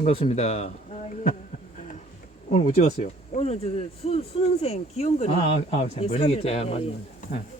반갑습니다. 아, 예. 오늘 못 찍었어요. 오늘 저기 수, 수능생 기원거리 아, 아, 아 예, 멀리겠지. 사진을, 아, 맞아. 예. 예.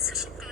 Суші